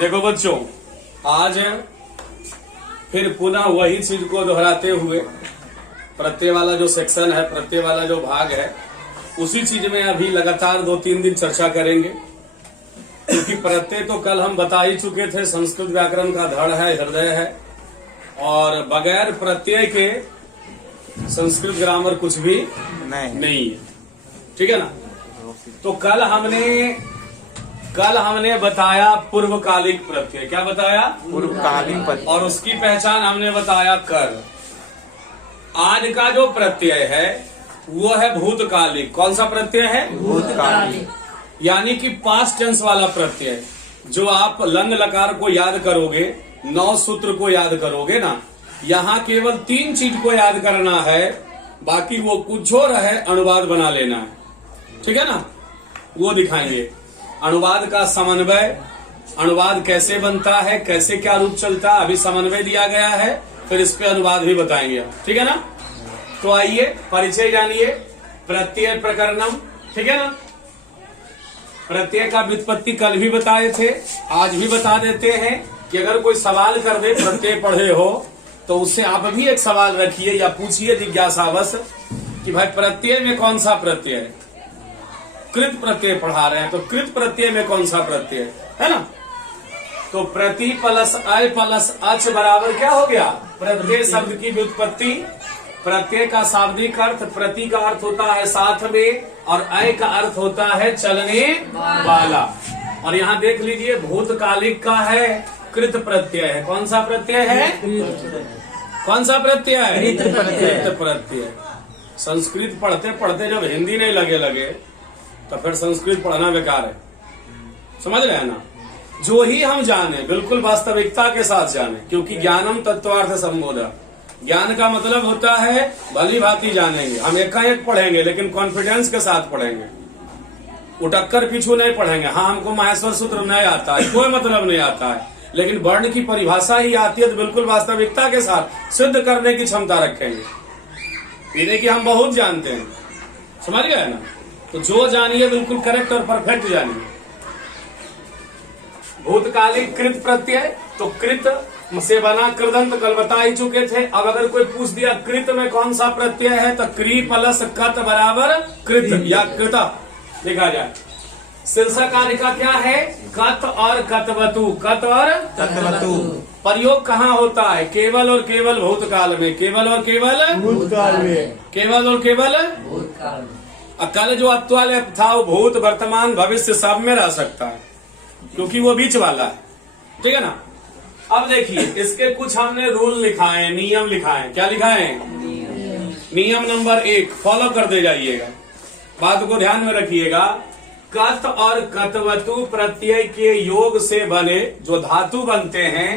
देखो बच्चों, आज फिर पुनः वही चीज को दोहराते हुए प्रत्यय वाला जो सेक्शन है, प्रत्यय वाला जो भाग है, उसी चीज में अभी लगातार 2-3 दिन चर्चा करेंगे। क्योंकि प्रत्यय तो कल हम बता ही चुके थे, संस्कृत व्याकरण का धड़ है, हृदय है, और बगैर प्रत्यय के संस्कृत ग्रामर कुछ भी नहीं है। ठीक है ना। तो कल हमने बताया पूर्वकालिक प्रत्यय। क्या बताया? पूर्वकालिक प्रत्यय। और उसकी पहचान हमने बताया कर। आज का जो प्रत्यय है वो है भूतकालिक। कौन सा प्रत्यय है? भूतकालिक। यानी कि पास्ट टेंस वाला प्रत्यय। जो आप लंग लकार को याद करोगे, 9 सूत्र को याद करोगे ना, यहाँ केवल 3 चीज को याद करना है, बाकी वो कुछ हो रहे अनुवाद बना लेना है। ठीक है ना। वो दिखाएंगे अनुवाद का समन्वय, अनुवाद कैसे बनता है, कैसे क्या रूप चलता है। अभी समन्वय दिया गया है, फिर इस पे अनुवाद भी बताएंगे। ठीक है ना। तो आइए परिचय जानिए। प्रत्यय प्रकरणम। ठीक है ना। प्रत्यय का व्युत्पत्ति कल भी बताए थे, आज भी बता देते हैं कि अगर कोई सवाल कर दे, प्रत्यय पढ़े हो तो उससे आप भी एक सवाल रखिए या पूछिए जिज्ञासावश कि भाई प्रत्यय में कौन सा प्रत्यय है। कृत प्रत्यय पढ़ा रहे हैं तो कृत प्रत्यय में कौन सा प्रत्यय है ना। तो प्रति प्लस अय प्लस अच बराबर क्या हो गया? प्रत्यय शब्द की व्युत्पत्ति। प्रत्यय का शाब्दिक अर्थ, प्रति का अर्थ होता है साथ में, और अय का अर्थ होता है चलने वाला। और यहाँ देख लीजिए भूतकालिक का है, कृत प्रत्यय है। कौन सा प्रत्यय है? कौन सा प्रत्यय है? कृत प्रत्यय। संस्कृत पढ़ते पढ़ते जब हिंदी नहीं लगे तो फिर संस्कृत पढ़ना बेकार है। समझ रहे हैं ना। जो ही हम जाने बिल्कुल वास्तविकता के साथ जाने, क्योंकि ज्ञानम तत्वार्थ संबोधा। ज्ञान का मतलब होता है भली भांति जानेंगे। हम एकाएक पढ़ेंगे लेकिन कॉन्फिडेंस के साथ पढ़ेंगे, उटक्कर पीछू नहीं पढ़ेंगे। हाँ, हमको माहेश्वर सूत्र नहीं आता है, कोई मतलब नहीं आता है, लेकिन वर्ण की परिभाषा ही आती है तो बिल्कुल वास्तविकता के साथ सिद्ध करने की क्षमता रखेंगे। ये कि हम बहुत जानते हैं, समझ गए ना। तो जो जानिए बिल्कुल करेक्ट और परफेक्ट जानिए। भूतकालिक कृत प्रत्यय, तो कृत से बना कृदंत कल बता ही चुके थे। अब अगर कोई पूछ दिया कृत में कौन सा प्रत्यय है, तो क्री प्लस कत बराबर कृत या कृता लिखा जाए। शीर्षक कार्य का क्या है? कत और कतवतु। कत और कतवतु। प्रयोग कहाँ होता है? केवल और केवल भूतकाल में। केवल और केवल भूतकाल में। केवल और केवल भूतकाल। कल जो अत्वाल था वो भूत, वर्तमान, भविष्य सब में रह सकता है, क्योंकि वो बीच वाला है। ठीक है ना। अब देखिए इसके कुछ हमने रूल लिखाए, नियम लिखाए। क्या लिखाए? नियम नंबर 1 फॉलो करते जाइएगा, बात को ध्यान में रखिएगा। कत और कतवतु प्रत्यय के योग से बने जो धातु बनते हैं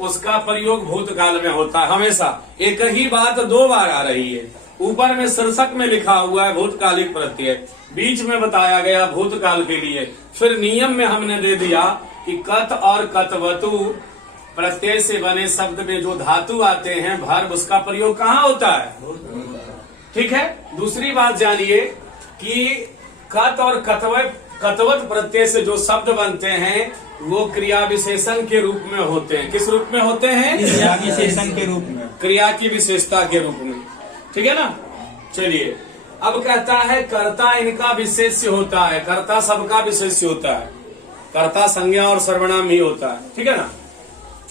उसका प्रयोग भूतकाल में होता है हमेशा। एक ही बात 2 बार आ रही है। ऊपर में शीर्षक में लिखा हुआ है भूतकालिक प्रत्यय, बीच में बताया गया भूतकाल के लिए, फिर नियम में हमने दे दिया कि कत और कतवतु प्रत्यय से बने शब्द में जो धातु आते हैं वर्ब, उसका प्रयोग कहाँ होता है? ठीक है। दूसरी बात जानिए कि कत और कतवत प्रत्यय से जो शब्द बनते हैं वो क्रिया विशेषण के रूप में होते हैं। किस रूप में होते हैं? क्रिया विशेषण के रूप में, क्रिया की विशेषता के रूप में। ठीक है ना। चलिए अब कहता है कर्ता इनका विशेष्य होता है। कर्ता सबका विशेष्य होता है, कर्ता संज्ञा और सर्वनाम ही होता है। ठीक है ना।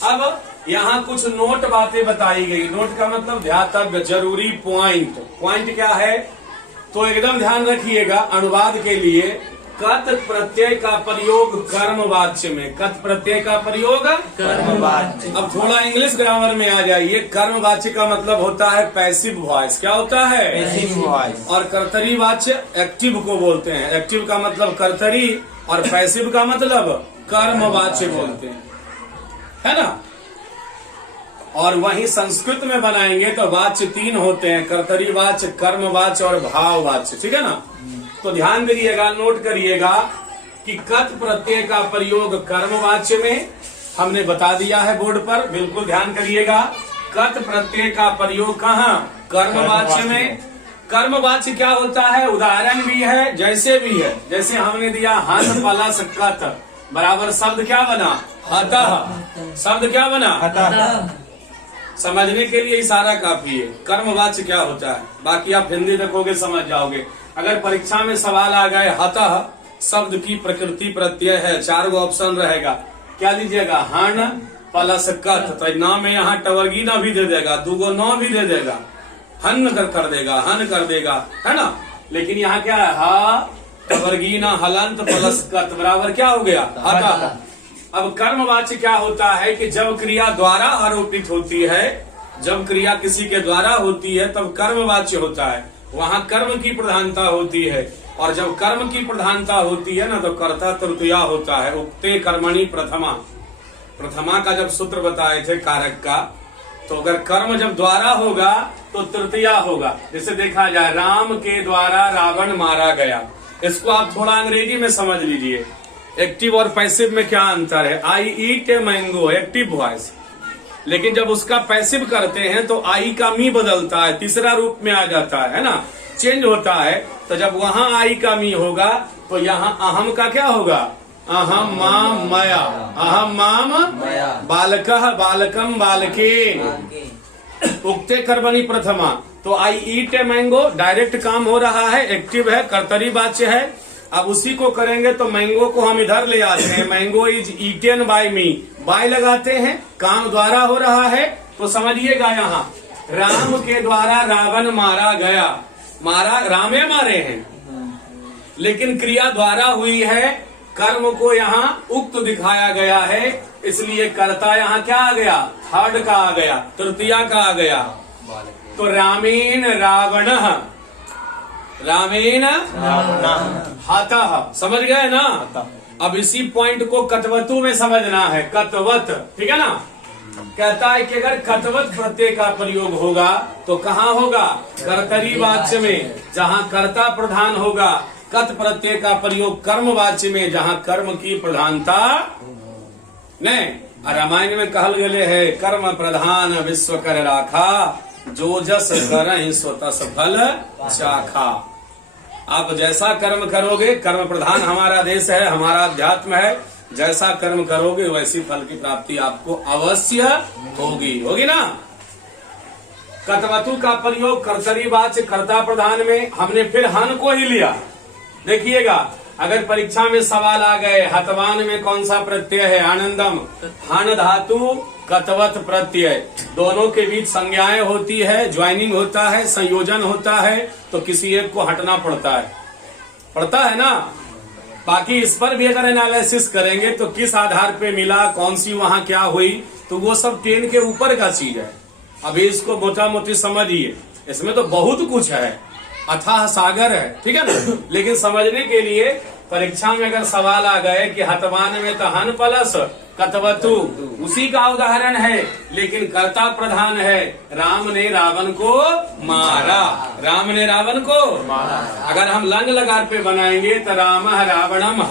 अब यहाँ कुछ नोट बातें बताई गई। नोट का मतलब ध्यातव्य, जरूरी पॉइंट। पॉइंट क्या है तो एकदम ध्यान रखिएगा। अनुवाद के लिए कत प्रत्यय का प्रयोग कर्मवाच्य में। कत प्रत्यय का प्रयोग कर्मवाच्य। अब थोड़ा इंग्लिश ग्रामर में आ जाइए। कर्मवाच्य का मतलब होता है पैसिव वॉइस। क्या होता है? Passive voice. और कर्तरी वाच्य एक्टिव को बोलते हैं। एक्टिव का मतलब कर्तरी और पैसिव का मतलब कर्मवाच्य बोलते हैं, है ना। और वहीं संस्कृत में बनाएंगे तो वाच्य 3 होते हैं, कर्तरी वाच्य, कर्म वाच्य और भाव वाच्य। ठीक है ना। तो ध्यान दीजिएगा, नोट करिएगा कि कत प्रत्यय का प्रयोग कर्मवाच्य में हमने बता दिया है बोर्ड पर, बिल्कुल ध्यान करिएगा। कत प्रत्यय का प्रयोग कहाँ? कर्मवाच्य में। कर्मवाच्य क्या होता है? उदाहरण भी है, जैसे भी है। जैसे हमने दिया हन प्लस कत, बराबर शब्द क्या बना? हतः। शब्द क्या बना? अतः। समझने के लिए इशारा काफी है। कर्मवाच्य क्या होता है, बाकी आप हिंदी देखोगे समझ जाओगे। अगर परीक्षा में सवाल आ गए हतः शब्द की प्रकृति प्रत्यय है, 4 गो ऑप्शन रहेगा, क्या लीजिएगा? हन प्लस कथ, तो न में यहाँ टवर्गी न भी दे देगा, 2 गो न भी दे देगा, हन कर देगा, हन कर देगा, है ना। लेकिन यहाँ क्या है? हा टवर्गी न हलंत प्लस कथ बराबर क्या हो गया? हतः। अब कर्मवाच्य क्या होता है कि जब क्रिया द्वारा आरोपित होती है, जब क्रिया किसी के द्वारा होती है तब कर्मवाच्य होता है, वहाँ कर्म की प्रधानता होती है। और जब कर्म की प्रधानता होती है ना तो कर्ता तृतीया होता है। उक्ते कर्मणि प्रथमा, प्रथमा का जब सूत्र बताए थे कारक का, तो अगर कर्म जब द्वारा होगा तो तृतीया होगा। जैसे देखा जाए राम के द्वारा रावण मारा गया, इसको आप थोड़ा अंग्रेजी में समझ लीजिए। एक्टिव और पैसिव में क्या अंतर है? आई ईट ए मैंगो, एक्टिव वॉइस, लेकिन जब उसका पैसिव करते हैं तो आई का मी बदलता है, तीसरा रूप में आ जाता है ना, चेंज होता है। तो जब वहां आई का मी होगा तो यहाँ अहम का क्या होगा? अहम माम मया, अहम माम बालकः बालकम बालकेन, उक्ते कर्मणि प्रथमा। तो आई ईट ए मैंगो डायरेक्ट काम हो रहा है, एक्टिव है, कर्तरी वाच्य है। अब उसी को करेंगे तो मैंगो को हम इधर ले आते हैं, mango is eaten by me, by लगाते हैं, काम द्वारा हो रहा है। तो समझिएगा यहाँ राम के द्वारा रावण मारा गया, मारा रामे मारे हैं, लेकिन क्रिया द्वारा हुई है, कर्म को यहाँ उक्त दिखाया गया है, इसलिए कर्ता यहाँ क्या आ गया? थर्ड का आ गया, तृतीया का आ गया। तो रामेण रावणः, रामेण हतः, समझ गए ना। अब इसी पॉइंट को कतवतु में समझना है, कतवत, ठीक है ना। कहता है कि अगर कतवत प्रत्यय का प्रयोग होगा तो कहाँ होगा? कर्तरी वाच्य में, जहाँ कर्ता प्रधान होगा। कत प्रत्यय का प्रयोग कर्म वाच्य में, जहाँ कर्म की प्रधानता नहीं। रामायण में कहल गए है कर्म प्रधान विश्व कर राखा, जो जस करहि सो तस फल चाखा। आप जैसा कर्म करोगे, कर्म प्रधान हमारा देश है, हमारा अध्यात्म है, जैसा कर्म करोगे वैसी फल की प्राप्ति आपको अवश्य होगी, होगी ना। कतवतु का प्रयोग कर्तरी वाच्य कर्ता प्रधान में, हमने फिर हन को ही लिया। देखिएगा अगर परीक्षा में सवाल आ गए हतवान में कौन सा प्रत्यय है? आनंदम। हन धातु कतवत प्रत्यय, दोनों के बीच संज्ञाएं होती है, ज्वाइनिंग होता है, संयोजन होता है, तो किसी एक को हटना पड़ता है ना। बाकी इस पर भी अगर एनालिसिस करेंगे तो किस आधार पे मिला, कौन सी वहां क्या हुई, तो वो सब 10 के ऊपर का चीज है। अभी इसको मोटा मोटी समझिए, इसमें तो बहुत कुछ है, अथाह सागर है, ठीक है ना। लेकिन समझने के लिए परीक्षा में अगर सवाल आ गए कि हतवान में तो हन प्लस कतवतु, उसी का उदाहरण है, लेकिन कर्ता प्रधान है। राम ने रावण को मारा, राम ने रावण को मारा। अगर हम लंग लकार पे बनाएंगे तो राम रावणम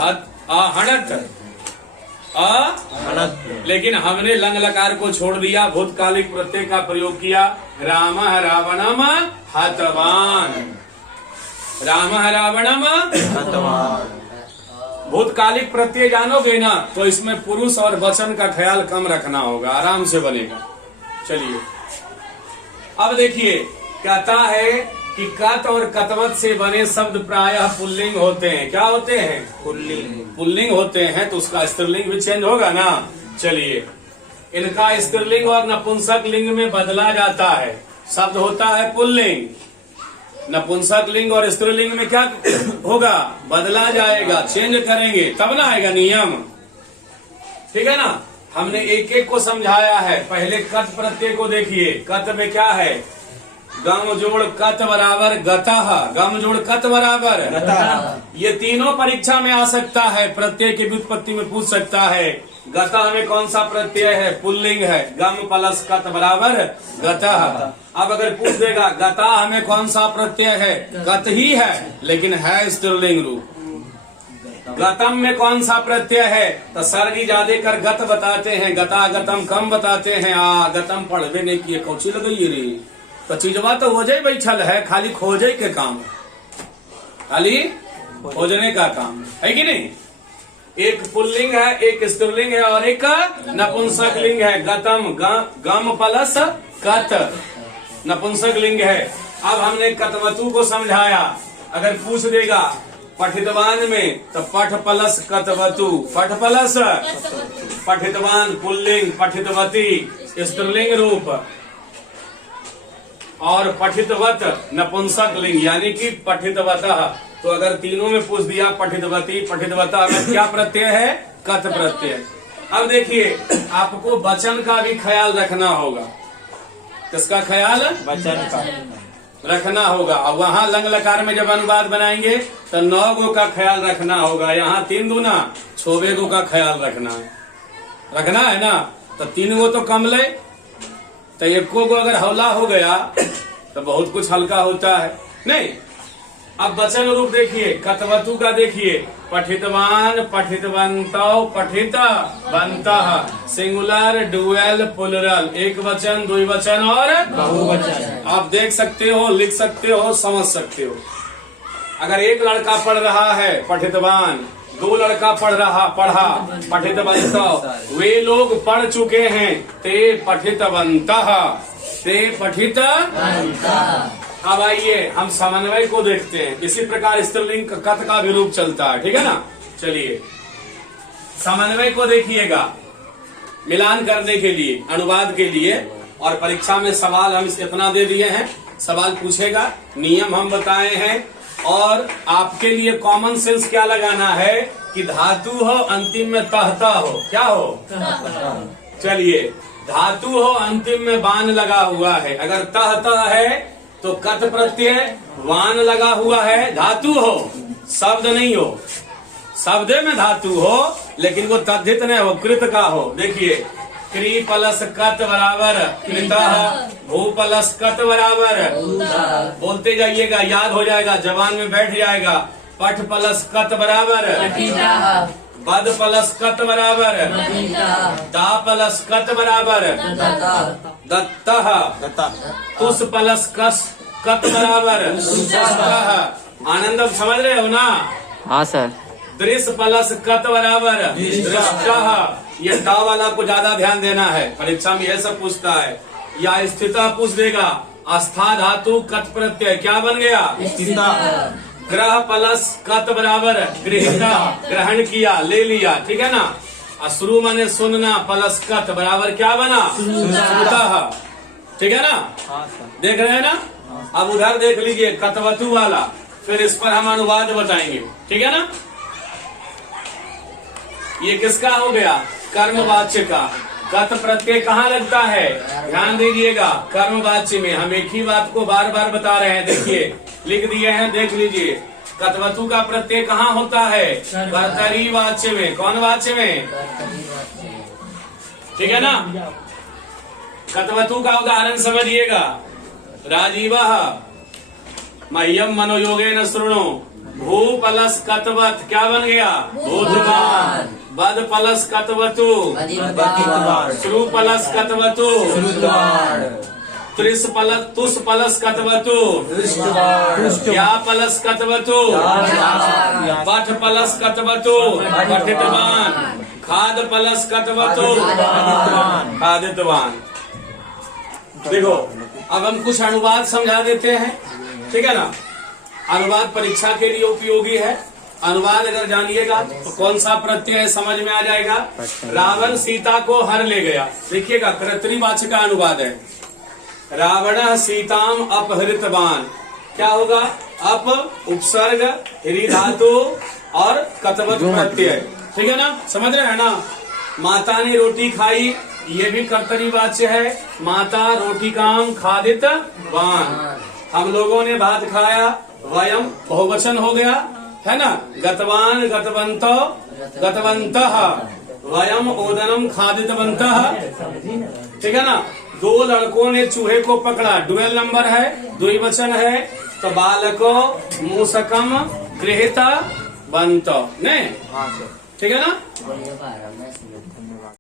हनत, लेकिन हमने लंग लकार को छोड़ दिया, भूतकालिक प्रत्यय का प्रयोग किया। राम रावणम हतवान, राम रावणम हतवान। भूतकालिक प्रत्यय जानोगे ना तो इसमें पुरुष और वचन का ख्याल कम रखना होगा, आराम से बनेगा। चलिए अब देखिए, कहता है कि कत और कतवत से बने शब्द प्रायः पुल्लिंग होते हैं। क्या होते हैं? पुल्लिंग होते हैं, तो उसका स्त्रीलिंग भी चेंज होगा ना। चलिए, इनका स्त्रीलिंग और नपुंसक लिंग में बदला जाता है। शब्द होता है पुल्लिंग, नपुंसक लिंग और स्त्रीलिंग में क्या होगा? बदला जाएगा, चेंज करेंगे तब ना आएगा नियम, ठीक है ना। हमने एक एक को समझाया है। पहले कत प्रत्यय को देखिए, कत में क्या है? गम जोड़ कत बराबर गतः, गम जोड़ कत बराबर गतः। ये तीनों परीक्षा में आ सकता है, प्रत्यय की व्युत्पत्ति में पूछ सकता है। गतः में कौन सा प्रत्यय है? पुल्लिंग है, गम प्लस कत बराबर गतः। अब अगर पूछ देगा गतः में कौन सा प्रत्यय है? गत ही है, लेकिन है स्त्रीलिंग रूप। गतम में कौन सा प्रत्यय है? तो सर्गी ज्यादा कर गत बताते हैं, गता गतम कम बताते हैं। गतम पढ़वे नहीं किए, कौची लगाइए रे, तो चीजवा तो हो जाए बैठल है, खाली खोजे के काम, खाली खोजने का काम है कि नहीं। एक पुल्लिंग है, एक स्त्रीलिंग है और एक नपुंसक लिंग है। गतम गम प्लस कत नपुंसक लिंग है। अब हमने कतवतु को समझाया। अगर पूछ देगा पठितवान में तो पठ प्लस कतवतु, पठ प्लस पठितवान पुल्लिंग, पठितवती स्त्रीलिंग रूप और पठितवत नपुंसक लिंग यानी कि पठितवतः। तो अगर तीनों में पूछ दिया पठितवती पठितवता में क्या प्रत्यय है? कत प्रत्यय। अब देखिए आपको वचन का भी ख्याल रखना होगा। किसका ख्याल? वचन का रखना होगा। अब वहाँ लंग लकार में जब अनुवाद बनाएंगे तो 9 गो का ख्याल रखना होगा। यहाँ 3 दूना 6 गो का ख्याल रखना है ना। तो 3 गो तो कम ले, तो 1 गो अगर हौला हो गया तो बहुत कुछ हल्का होता है नहीं। अब वचन रूप देखिए, कतवतु का देखिए, पठितवान पठितवंतौ पठितवन्तः, सिंगुलर डुअल प्लुरल, एक वचन द्विवचन और बहुवचन। आप देख सकते हो, लिख सकते हो, समझ सकते हो। अगर एक लड़का पढ़ रहा है पठितवान, 2 लड़का पढ़ा पठितवन्तौ, वे लोग पढ़ चुके हैं ते पठितवन्तः, ते पठितवन्तः। अब आइए हम समन्वय को देखते हैं। इसी प्रकार स्त्रीलिंग कत का भी रूप चलता है, ठीक है ना। चलिए समन्वय को देखिएगा मिलान करने के लिए, अनुवाद के लिए। और परीक्षा में सवाल हम इतना दे दिए हैं, सवाल पूछेगा, नियम हम बताए हैं। और आपके लिए कॉमन सेंस क्या लगाना है कि धातु हो अंतिम में तहता हो। क्या हो? चलिए धातु हो अंतिम में बान लगा हुआ है। अगर तहता है तो कत प्रत्यय, वान लगा हुआ है, धातु हो, शब्द नहीं हो। शब्द में धातु हो लेकिन वो तद्धित नहीं हो, कृत का हो। देखिए क्री प्लस कत बराबर कृतः, भू प्लस कत बराबर, बोलते जाइएगा, याद हो जाएगा, जबान में बैठ जाएगा। पठ प्लस कत बराबर बद प्लस कत बराबर दा प्लस कत बराबर दत्तः, तुस प्लस कत बराबर आनंद। समझ रहे हो ना? हाँ सर। दृश्य प्लस कत बराबर दृष्टः। ये दा वाला को ज्यादा ध्यान देना है, परीक्षा में यह सब पूछता है। या स्थिता पूछ देगा, आस्था धातु कत प्रत्यय क्या बन गया? स्थिता। ग्रह प्लस कत बराबर गृहीता, ग्रहण किया, ले लिया, ठीक है ना। अश्रु माने सुनना प्लस कत बराबर क्या बना? सुनता, ठीक है ना। देख रहे हैं ना। अब उधर देख लीजिए कतवतु वाला, फिर इस पर हम अनुवाद बताएंगे, ठीक है ना। ये किसका हो गया? कर्मवाच्य का। कत प्रत्यय कहाँ लगता है? ध्यान दीजिएगा, कर्मवाच्य में। हम एक ही बात को बार बार बता रहे हैं। देखिए लिख दिए हैं, देख लीजिए। कतवतु का प्रत्यय कहाँ होता है? कर्तरी वाच्य में। कौन वाच्य में? ठीक है ना। कतवतु का उदाहरण समझिएगा। राजीवः मह्यम मनोयोगेन शृणु, भू प्लस कतवत क्या बन गया? भूतवान। बद प्लस कतवतु, श्रु प्लस कतवतु, त्रिस प्लस तुस प्लस कतवतु, या प्लस कतवतु, पठ प्लस कतवतु पठितवान, खाद प्लस कतवतु खादितवान। देखो अब हम कुछ अनुवाद समझा देते हैं, ठीक है ना। अनुवाद परीक्षा के लिए उपयोगी है। अनुवाद अगर जानिएगा तो कौन सा प्रत्यय समझ में आ जाएगा। रावण सीता को हर ले गया, देखिएगा कर्तरीवाच्य का अनुवाद है। रावण सीताम अपहृतवान, क्या होगा? अप उपसर्ग ह्री धातु और कतवत प्रत्यय, ठीक है ना। समझ रहे हैं ना। माता ने रोटी खाई, ये भी कर्तरीवाच्य है। माता रोटी काम खादित वान, हम लोगों ने भात खाया, वयम बहुवचन हो गया, है ना। गतवान गतवंतो गतवन्तः, वयम ओदनम खादितवन्तः, ठीक है ना। 2 लड़कों ने चूहे को पकड़ा, डुअल नंबर है, द्विवचन है, तो बालको मूसकम गृहीता बंतो, नहीं, ठीक है ना।